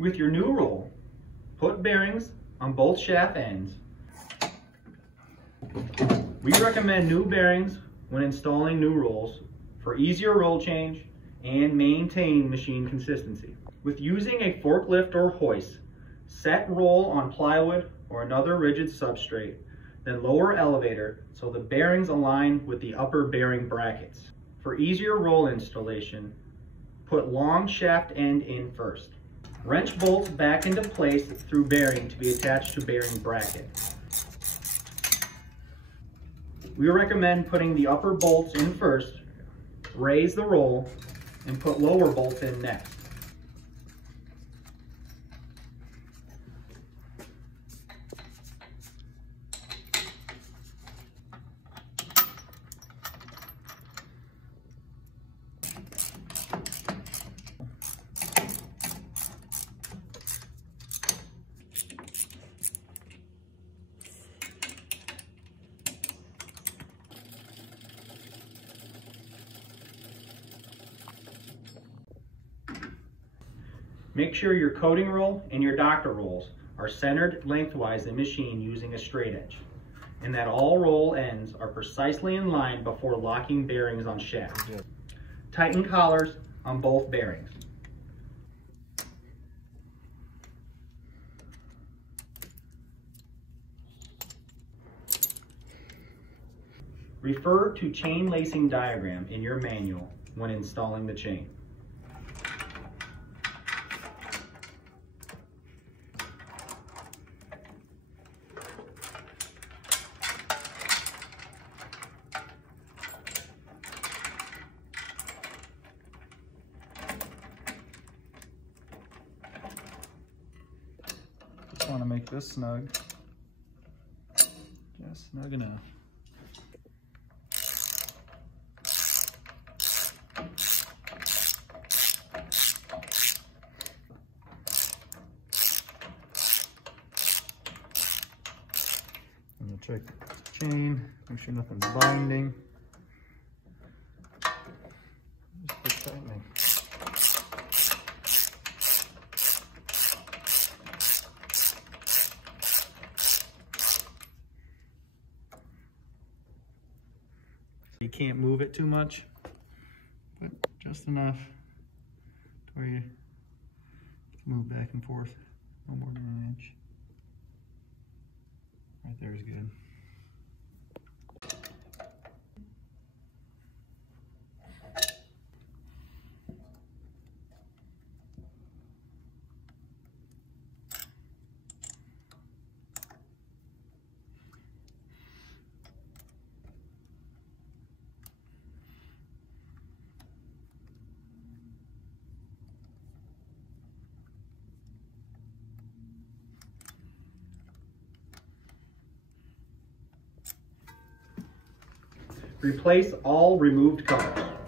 With your new roll, put bearings on both shaft ends. We recommend new bearings when installing new rolls for easier roll change and maintain machine consistency. With using a forklift or hoist, set roll on plywood or another rigid substrate, then lower elevator so the bearings align with the upper bearing brackets. For easier roll installation, put long shaft end in first. Wrench bolts back into place through bearing to be attached to bearing bracket. We recommend putting the upper bolts in first, raise the roll, and put lower bolts in next. Make sure your coating roll and your doctor rolls are centered lengthwise in machine using a straight edge, and that all roll ends are precisely in line before locking bearings on shaft. Tighten collars on both bearings. Refer to chain lacing diagram in your manual when installing the chain. Just want to make this snug, just snug enough. I'm going to check the chain, make sure nothing's binding. Just keep tightening. You can't move it too much, but just enough to where you can move back and forth, no more than an inch. Right there is good. Replace all removed covers.